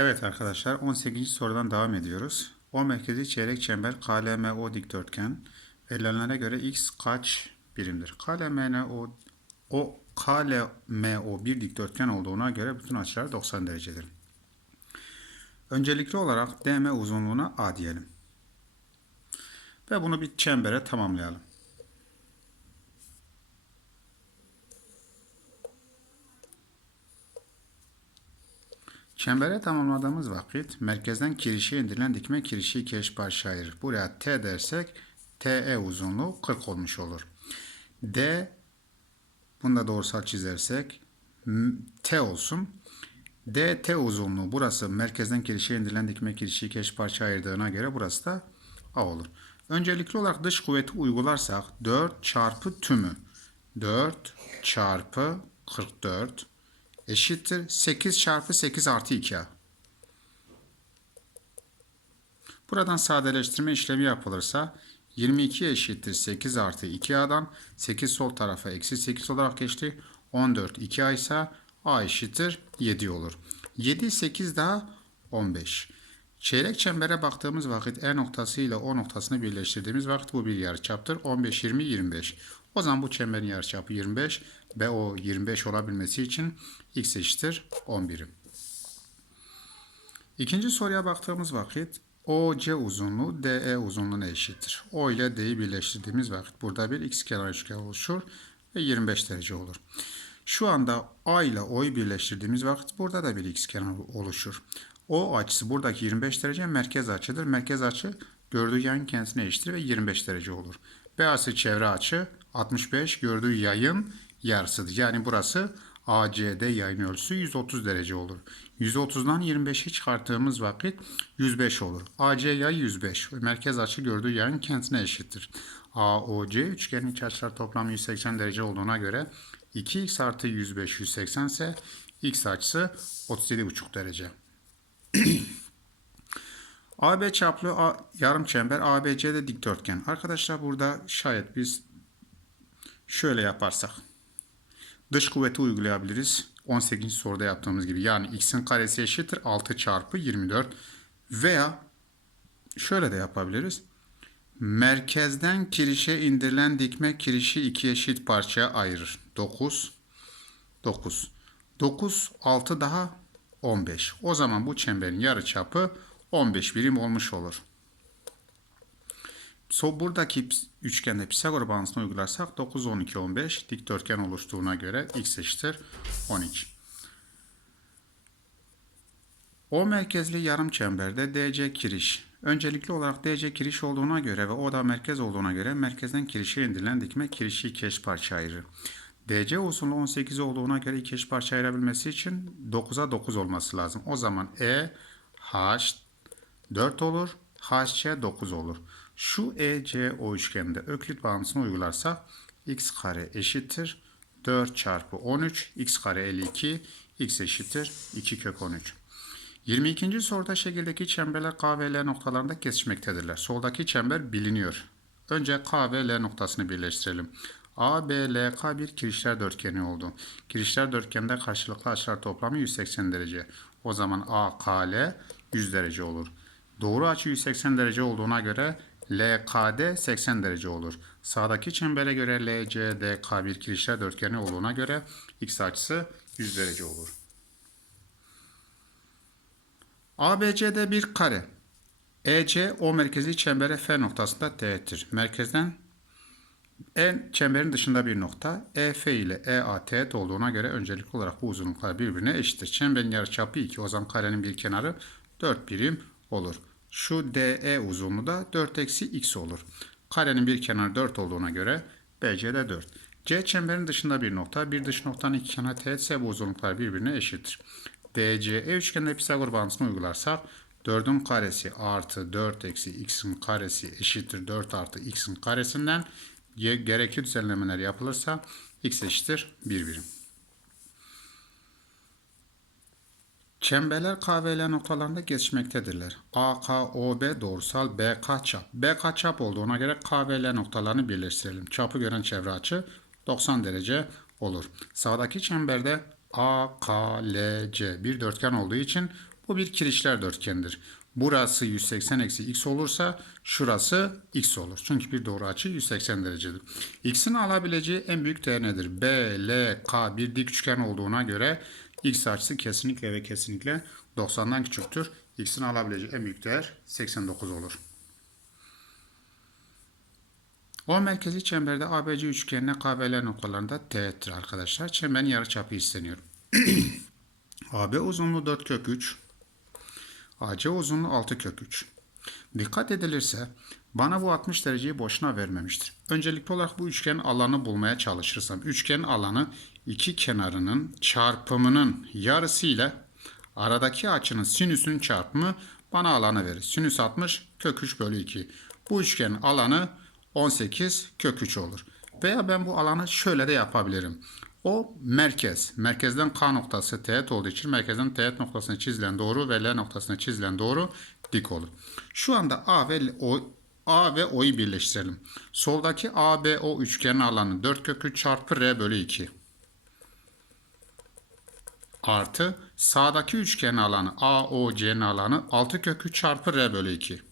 Evet arkadaşlar 18. sorudan devam ediyoruz. O merkezi çeyrek çember KLMO dikdörtgen verilenlere göre x kaç birimdir? KLMO o KLMO bir dikdörtgen olduğuna göre bütün açılar 90 derecedir. Öncelikli olarak DM uzunluğuna A diyelim. Ve bunu bir çembere tamamlayalım. Çembere tamamladığımız vakit merkezden kirişe indirilen dikme kirişi iki eş parça. Buraya T dersek TE uzunluğu 40 olmuş olur. D bunu da doğrusal çizersek T olsun. DT uzunluğu burası merkezden kirişe indirilen dikme kirişi iki eş parça ayırdığına göre burası da A olur. Öncelikli olarak dış kuvveti uygularsak 4 çarpı tümü 4 çarpı 44 eşittir 8 çarpı 8 artı 2A. Buradan sadeleştirme işlemi yapılırsa 22 eşittir 8 artı 2A'dan 8 sol tarafa eksi 8 olarak geçti. 14 2A ise A eşittir 7 olur. 7 8 daha 15. Çeyrek çembere baktığımız vakit E noktası ile O noktasını birleştirdiğimiz vakit bu bir yarıçaptır. 15 20 25. O zaman bu çemberin yarıçapı 25 ve o 25 olabilmesi için x eşittir 10 birim. İkinci soruya baktığımız vakit OC uzunluğu DE uzunluğuna eşittir. O ile D'yi birleştirdiğimiz vakit burada bir x kenar üçgen oluşur ve 25 derece olur. Şu anda A ile O'yu birleştirdiğimiz vakit burada da bir x kenar oluşur. O açısı buradaki 25 derece merkez açıdır. Merkez açı gördüğü yayın kendisine eşittir ve 25 derece olur. B açı çevre açı 65 gördüğü yayın yarısıdır. Yani burası ACD yayın ölçüsü 130 derece olur. 130'dan 25'i çıkarttığımız vakit 105 olur. AC yay 105 ve merkez açı gördüğü yayın kendisine eşittir. AOC üçgenin iç açılar toplamı 180 derece olduğuna göre 2x artı 105 180 ise x açısı 37,5 derece. AB çaplı A, yarım çember ABC'de dikdörtgen. Arkadaşlar burada şayet biz şöyle yaparsak dış kuvveti uygulayabiliriz. 18. soruda yaptığımız gibi yani x'in karesi eşittir 6 çarpı 24 veya şöyle de yapabiliriz. Merkezden kirişe indirilen dikme kirişi iki eşit parçaya ayırır. 9 9 9 6 daha 15. O zaman bu çemberin yarıçapı 15 birim olmuş olur. So, buradaki üçgende Pisagor bağıntısını uygularsak 9, 12, 15 dikdörtgen oluştuğuna göre x eşittir 12. O merkezli yarım çemberde DC kiriş. Öncelikli olarak DC kiriş olduğuna göre ve o da merkez olduğuna göre merkezden kirişe indirilen dikme kirişi iki eş parça ayırır. DC uzunluğu 18 olduğuna göre iki eş parça ayırabilmesi için 9'a 9 olması lazım. O zaman E, H 4 olur, HC 9 olur. Şu ECO üçgeninde öklit bağıntısını uygularsak x kare eşittir 4 çarpı 13 x kare 52 x eşittir 2 kök 13. 22. soruda şekildeki çemberler K ve L noktalarında kesişmektedirler. Soldaki çember biliniyor. Önce K ve L noktasını birleştirelim. A, B, L, K bir kirişler dörtgeni oldu. Kirişler dörtgende karşılıklı açılar toplamı 180 derece. O zaman A, K, L 100 derece olur. Doğru açı 180 derece olduğuna göre LKD 80 derece olur. Sağdaki çembere göre LCDK bir kirişler dörtgeni olduğuna göre x açısı 100 derece olur. ABC'de bir kare. EC o merkezi çembere F noktasında teğettir. Merkezden en çemberin dışında bir nokta. EF ile EA teğet olduğuna göre öncelikli olarak bu uzunluklar birbirine eşittir. Çemberin yarıçapı 2. O zaman karenin bir kenarı 4 birim olur. Şu DE uzunluğu da 4 eksi x olur. Karenin bir kenarı 4 olduğuna göre BC'de 4. C çemberin dışında bir nokta. Bir dış noktanın iki kenarı teğetse bu uzunluklar birbirine eşittir. DCE üçgeninde Pisagor bağıntısını uygularsak 4'ün karesi artı 4 eksi x'in karesi eşittir 4 artı x'in karesinden gerekli düzenlemeler yapılırsa x eşittir 1 birim. Çemberler K ve L noktalarında kesişmektedirler. AK, OB doğrusal BK çap. BK çap olduğuna göre K ve L noktalarını birleştirelim. Çapı gören çevre açı 90 derece olur. Sağdaki çemberde AKLC bir dörtgen olduğu için Bu bir kirişler dörtgendir. Burası 180 eksi x olursa şurası x olur. Çünkü bir doğru açı 180 derecedir. X'in alabileceği en büyük değer nedir? B, L, K bir dik üçgen olduğuna göre x açısı kesinlikle ve kesinlikle 90'dan küçüktür. X'in alabileceği en büyük değer 89 olur. O merkezi çemberde ABC üçgenine KBL noktalarında teğettir arkadaşlar. Çemberin yarıçapı isteniyor. AB uzunluğu 4 kök 3. AC uzunluğu 6 kök 3. Dikkat edilirse bana bu 60 dereceyi boşuna vermemiştir. Öncelikli olarak bu üçgen alanı bulmaya çalışırsam üçgen alanı iki kenarının çarpımının yarısı ile aradaki açının sinüsünün çarpımı bana alanı verir. Sinüs 60 kök 3 bölü 2. Bu üçgen alanı 18 kök 3 olur. Veya ben bu alanı şöyle de yapabilirim. O merkez. Merkezden K noktası teğet olduğu için merkezden teğet noktasına çizilen doğru ve L noktasına çizilen doğru dik olur. Şu anda A ve O A ve O'yu birleştirelim. Soldaki ABO üçgenin alanı 4 kök 3 çarpı R bölü 2. Artı sağdaki üçgenin alanı AOC'nin alanı 6 kök 3 çarpı R bölü 2.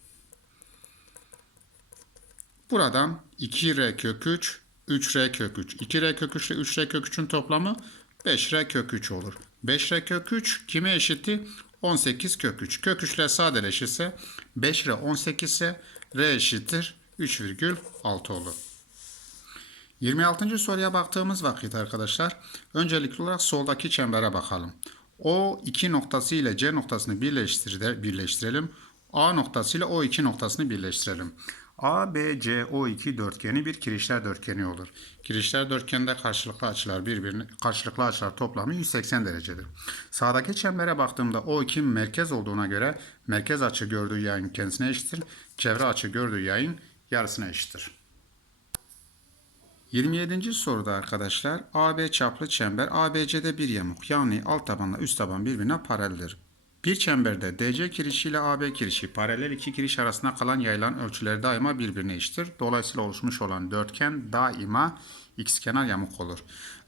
Buradan 2R kök 3, 3R kök 3. 2R kök 3 ile 3R kök 3'ün toplamı 5R kök 3 olur. 5R kök 3 kime eşitti? 18 kök 3. Kök 3 ile sadeleşirse 5R 18 ise R eşittir 3,6 olur. 26. soruya baktığımız vakit arkadaşlar öncelikli olarak soldaki çembere bakalım. O iki noktası ile C noktasını birleştirelim. A noktası ile O iki noktasını birleştirelim. A, B, C, O2 dörtgeni bir kirişler dörtgeni olur. Kirişler dörtgende karşılıklı açılar birbirine karşılıklı açılar toplamı 180 derecedir. Sağdaki çembere baktığımda O2 merkez olduğuna göre merkez açı gördüğü yayın kendisine eşittir. Çevre açı gördüğü yayın yarısına eşittir. 27. soruda arkadaşlar AB çaplı çember ABC'de bir yamuk yani alt tabanla üst taban birbirine paraleldir. Bir çemberde DC kirişi ile AB kirişi paralel iki kiriş arasında kalan yayılan ölçüleri daima birbirine eşittir. Dolayısıyla oluşmuş olan dörtgen daima xkenar yamuk olur.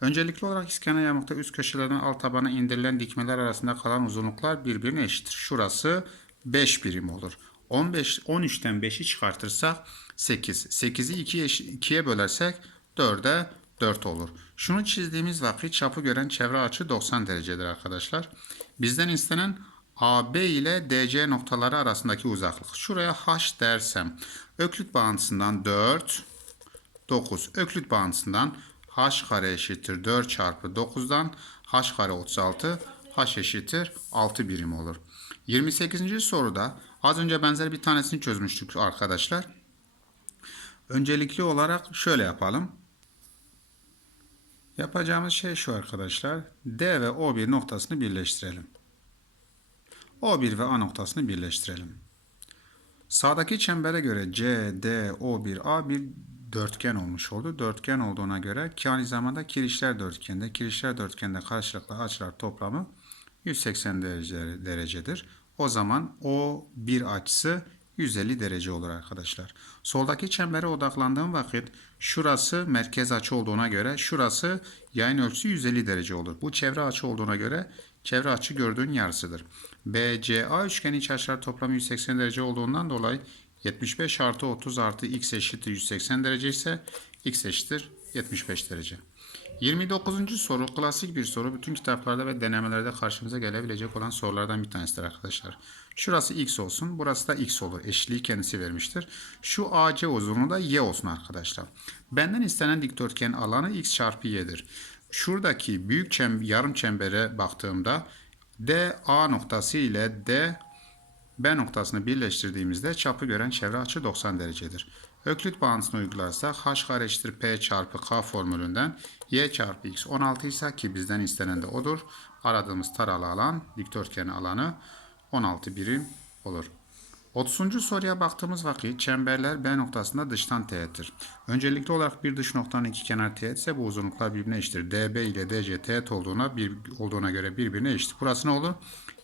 Öncelikli olarak xkenar yamukta üst köşelerden alt tabana indirilen dikmeler arasında kalan uzunluklar birbirine eşittir. Şurası 5 birim olur. 15 13'ten 5'i çıkartırsak 8. 8'i 2'ye 2'ye bölersek 4'e 4 olur. Şunu çizdiğimiz vakit çapı gören çevre açı 90 derecedir arkadaşlar. Bizden istenen AB ile DC noktaları arasındaki uzaklık. Şuraya h dersem öklit bağıntısından 4 9 öklit bağıntısından h kare eşittir 4 çarpı 9'dan h kare 36 h eşittir 6 birim olur. 28. soruda az önce benzer bir tanesini çözmüştük arkadaşlar. Öncelikli olarak şöyle yapalım. Yapacağımız şey şu arkadaşlar. D ve O1 noktasını birleştirelim. O1 ve A noktasını birleştirelim. Sağdaki çembere göre C, D, O1, A bir dörtgen olmuş oldu. Dörtgen olduğuna göre ki aynı zamanda kirişler dörtgende. Kirişler dörtgende karşılıklı açılar toplamı 180 derece, derecedir. O zaman o bir açısı 150 derece olur arkadaşlar. Soldaki çembere odaklandığım vakit şurası merkez açı olduğuna göre şurası yayın ölçüsü 150 derece olur. Bu çevre açı olduğuna göre çevre açı gördüğün yarısıdır. BCA üçgeni iç açılar toplamı 180 derece olduğundan dolayı 75 artı 30 artı x eşittir 180 derece ise x eşittir 75 derece. 29. soru klasik bir soru. Bütün kitaplarda ve denemelerde karşımıza gelebilecek olan sorulardan bir tanesidir arkadaşlar. Şurası x olsun. Burası da x olur. Eşliği kendisi vermiştir. Şu AC uzunluğu da y olsun arkadaşlar. Benden istenen dikdörtgen alanı x çarpı y'dir. Şuradaki büyük çem yarım çembere baktığımda D A noktası ile D B noktasını birleştirdiğimizde çapı gören çevre açı 90 derecedir. Öklit bağıntısını uygularsak h kare eşittir p çarpı k formülünden y çarpı x 16 ise ki bizden istenen de odur. Aradığımız taralı alan dikdörtgen alanı 16 birim olur. 30. soruya baktığımız vakit çemberler B noktasında dıştan teğettir. Öncelikli olarak bir dış noktanın iki kenar teğet ise bu uzunluklar birbirine eşittir. DB ile DC teğet olduğuna, bir, olduğuna göre birbirine eşit. Burası ne olur?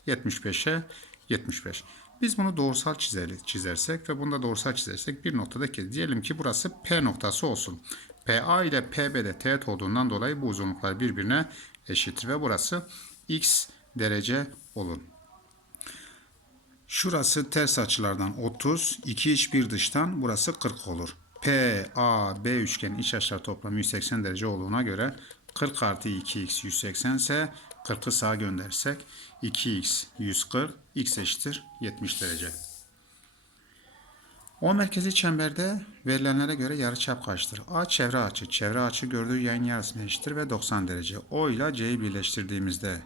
75'e 75. Biz bunu doğrusal çizeri, çizersek ve bunu da doğrusal çizersek bir noktada kes. Diyelim ki burası P noktası olsun. PA ile PB'de teğet olduğundan dolayı bu uzunluklar birbirine eşittir ve burası x derece olur. Şurası ters açılardan 30, 2 iç bir dıştan burası 40 olur. P, A, B üçgenin iç açılar toplamı 180 derece olduğuna göre 40 artı 2x 180 ise 40'ı sağa göndersek 2x 140, x eşittir 70 derece. O merkezi çemberde verilenlere göre yarıçap kaçtır? A çevre açı. Çevre açı gördüğü yayın yarısına eşittir ve 90 derece. O ile C'yi birleştirdiğimizde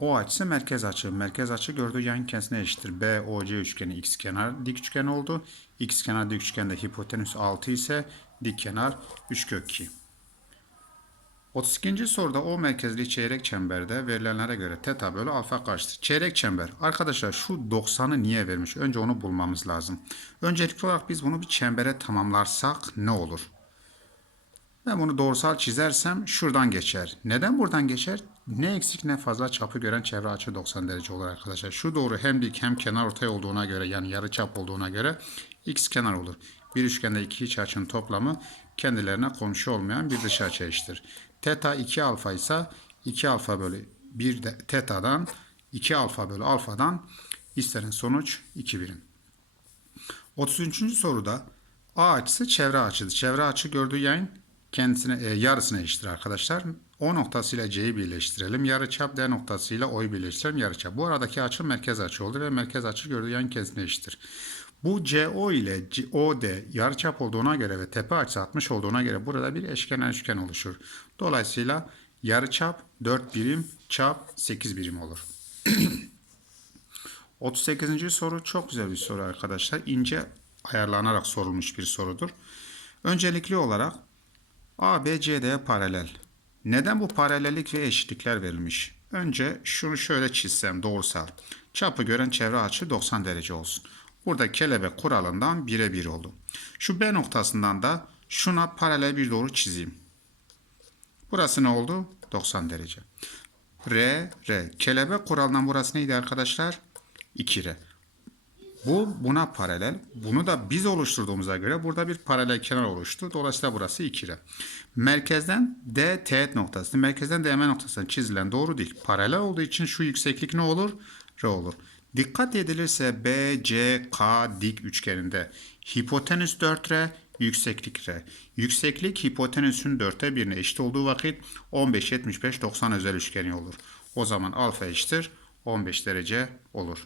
o açısı merkez açı. Merkez açı gördüğü yan kesine eşittir. B, O, C üçgeni x kenar dik üçgen oldu. X kenar dik üçgende hipotenüs 6 ise dik kenar 3 kök 2. 32. soruda O merkezli çeyrek çemberde verilenlere göre teta bölü alfa kaçtır? Çeyrek çember. Arkadaşlar şu 90'ı niye vermiş? Önce onu bulmamız lazım. Öncelikli olarak biz bunu bir çembere tamamlarsak ne olur? Ben bunu doğrusal çizersem şuradan geçer. Neden buradan geçer? Ne eksik ne fazla çapı gören çevre açı 90 derece olur arkadaşlar. Şu doğru hem dik hem kenar ortay olduğuna göre yani yarı çap olduğuna göre x kenar olur. Bir üçgende iki iç açının toplamı kendilerine komşu olmayan bir dış açı eşittir. Teta 2 alfa ise 2 alfa bölü 1 de teta'dan 2 alfa bölü alfadan istenen sonuç 2 birim. 33. soruda A açısı çevre açıdır. Çevre açı gördüğü yayın kendisine e, yarısına eşittir arkadaşlar. O noktasıyla C'yi birleştirelim. Yarıçap D noktasıyla O'yu birleştirelim. Yarıçap. Bu aradaki açı merkez açı olur ve merkez açı gördüğü yayın kendisine eşittir. Bu CO ile OD yarıçap olduğuna göre ve tepe açısı 60 olduğuna göre burada bir eşkenar üçgen oluşur. Dolayısıyla yarıçap 4 birim, çap 8 birim olur. 38. soru çok güzel bir soru arkadaşlar. İnce ayarlanarak sorulmuş bir sorudur. Öncelikli olarak A, paralel. Neden bu paralellik ve eşitlikler verilmiş? Önce şunu şöyle çizsem doğrusal. Çapı gören çevre açı 90 derece olsun. Burada kelebek kuralından bire bir oldu. Şu B noktasından da şuna paralel bir doğru çizeyim. Burası ne oldu? 90 derece. R, R. Kelebek kuralından burası neydi arkadaşlar? 2R. Bu buna paralel. Bunu da biz oluşturduğumuza göre burada bir paralel kenar oluştu. Dolayısıyla burası 2R. Merkezden D teğet noktası, merkezden DM noktasına çizilen doğru değil. Paralel olduğu için şu yükseklik ne olur? R olur. Dikkat edilirse B, C, K dik üçgeninde hipotenüs 4R, yükseklik R. Yükseklik hipotenüsün 4'te birine eşit olduğu vakit 15, 75, 90 özel üçgeni olur. O zaman alfa eşittir 15 derece olur.